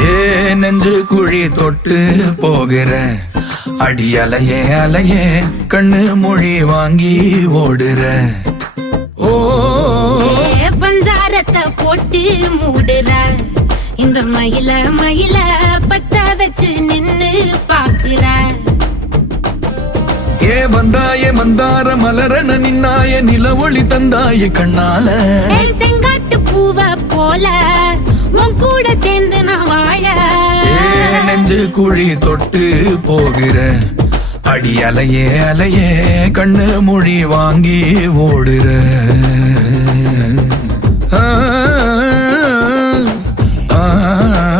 ஏ நெஞ்சு குழி தொட்டு போகிற அடி அலையே அலையே கண்ணு மொழி வாங்கி ஓடுற. ஓ பஞ்சாரத்தை போட்டு மூடுற இந்த மயில மயில பத்த வச்சு நின்னு பாக்குற. ஏ வந்தாய மந்தார மலரன நின்னாய நில ஒளி தந்தாய கண்ணால. செங்காட்டு பூவ போல உன் கூட சேர்ந்து நான் வாழ. நெஞ்சு குழி தொட்டு போகிற அடி அலையே அலையே கண்ணு மொழி வாங்கி ஓடுற. ஆ ஆ